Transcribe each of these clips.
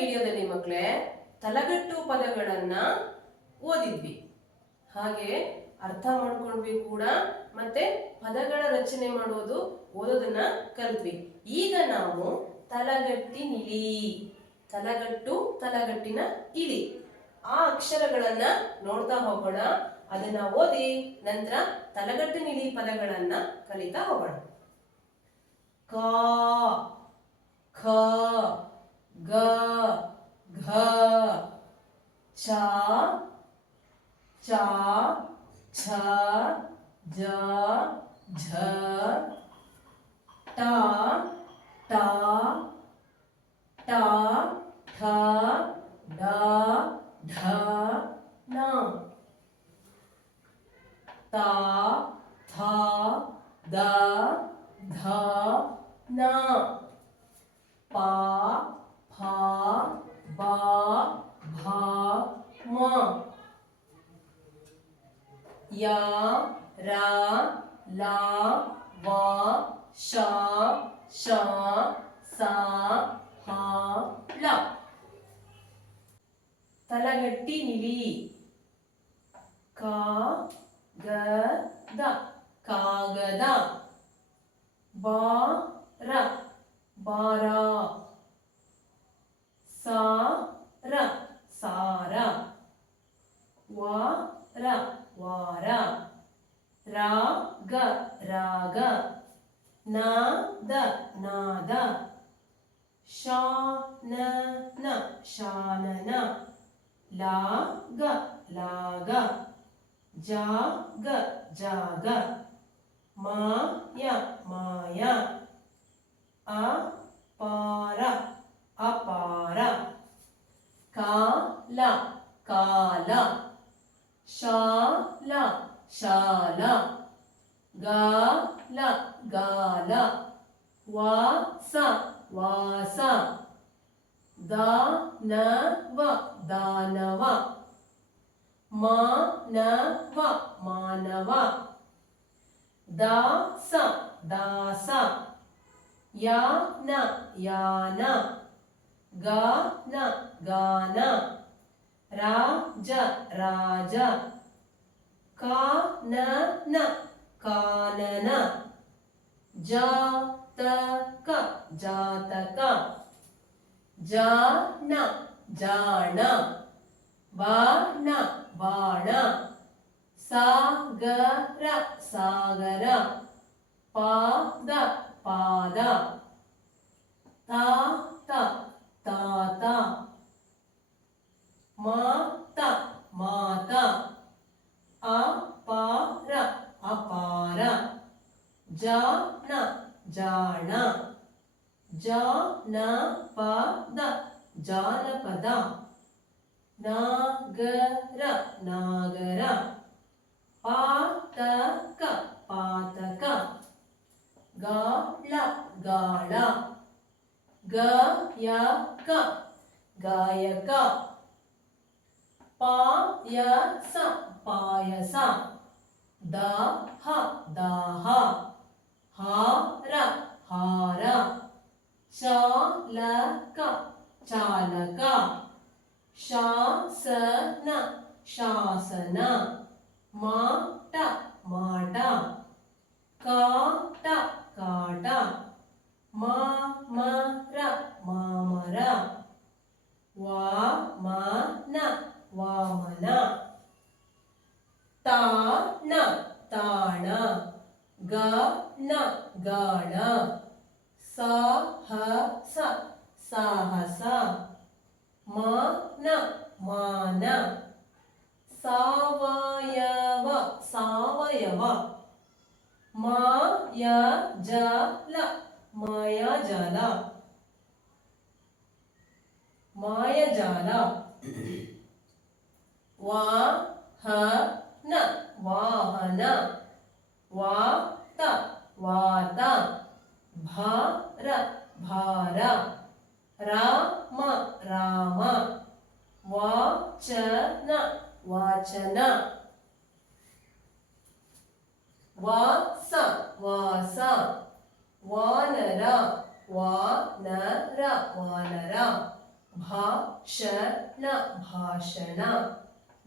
ವಿಡಿಯೋದಲ್ಲಿ ಮಕ್ಕಳೇ ತಲೆಗಟ್ಟು ಪದಗಳನ್ನ ಓದಿದ್ವಿ ಹಾಗೆ ಅರ್ಥ ಮಾಡ್ಕೊಂಡ್ವಿ ಕೂಡ ಮತ್ತೆ ಪದಗಳ ರಚನೆ ಮಾಡೋದು ಓದೋದನ್ನ ಕಲಿತ್ವಿ ಈಗ ನಾವು ತಲಗಟ್ಟಿ ನಿಲಿ ತಲಗಟ್ಟು ತಲಗಟ್ಟಿನ ಇಲಿ ಆ ಅಕ್ಷರಗಳನ್ನ ನೋಡ್ತಾ ಹೋಗೋಣ ಅದನ್ನ ಓದಿ ನಂತರ ತಲಗಟ್ಟು ನಿಲಿ ಪದಗಳನ್ನ ಕಲಿತಾ ಹೋಗೋಣ ಕ ഗ ഘ ച ച ഛ ജ ഝ ട ട ട ഠ ഡ ഢ ന ത ഥ ദ ധ ന य र ल व श श स ह ल तलगट्टि निलि का ग द कागदा ग राग ना द नाद शान शानन ला ग लाग जा ग जाग, जाग माया माया आ पार अपार काला काला शाला शाला गा ला गा ला वा सा वा सा दा न व दानव मा न व मानव दा सा दा सा या न या न गा न गा न रा ज रा ज का न न कानन जातक जातक जान जान बाण बाण सागर सागर पाद पाद तात तात मात मात ಜಾಣ ಜಾನಪದ ಜಾನಪದ ನಾಗರ ನಾಗರ ಪಾತಕ ಪಾತಕ ಗಾಳ ಗಾಳ ಗಾಯಕ ಗಾಯಕ ಪಾಯಸ ಪಾಯಸ ದಾಹ ದಾಹ रत्न शासन माट माट काट काट मामर मामर मा मा वा वामन वामन तान ताण गन गण साहस साहस मन मन सवयव सवयव मय जल माया जल माया जल वाहन वाहन वात वात भार भार राम राम ವಾಚನ ವಾಚನ ವಾಸ ವಾನರ ವಾನರ ಭಾ ಭಾಷಣ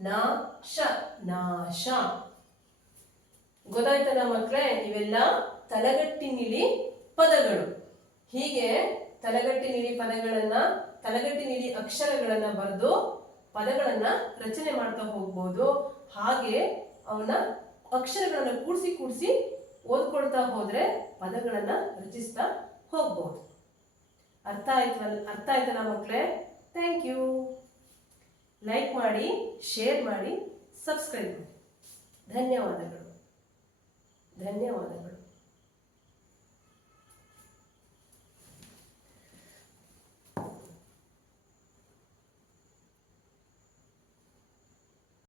ನಾಶ ಗೊತ್ತ ಮಕ್ಳೆ ಇವೆಲ್ಲ ತಲಗಟ್ಟಿನಿಳಿ ಪದಗಳು ಹೀಗೆ ತಲಗಟ್ಟಿನಿಳಿ ಪದಗಳನ್ನ ನೀಡಿ ಅಕ್ಷರಗಳನ್ನು ಬರೆದು ಪದಗಳನ್ನು ರಚನೆ ಮಾಡ್ತಾ ಹೋಗ್ಬೋದು ಹಾಗೆ ಅವನ ಅಕ್ಷರಗಳನ್ನು ಕೂಡಿಸಿ ಕೂಡಿಸಿ ಓದ್ಕೊಳ್ತಾ ಹೋದರೆ ಪದಗಳನ್ನು ರಚಿಸ್ತಾ ಹೋಗ್ಬೋದು ಅರ್ಥ ಆಯ್ತಲ್ಲ ಅರ್ಥ ಆಯ್ತಲ್ಲ ಮಕ್ಕಳೇ ಥ್ಯಾಂಕ್ ಯು ಲೈಕ್ ಮಾಡಿ ಶೇರ್ ಮಾಡಿ ಸಬ್ಸ್ಕ್ರೈಬ್ ಮಾಡಿ ಧನ್ಯವಾದಗಳು ಧನ್ಯವಾದಗಳು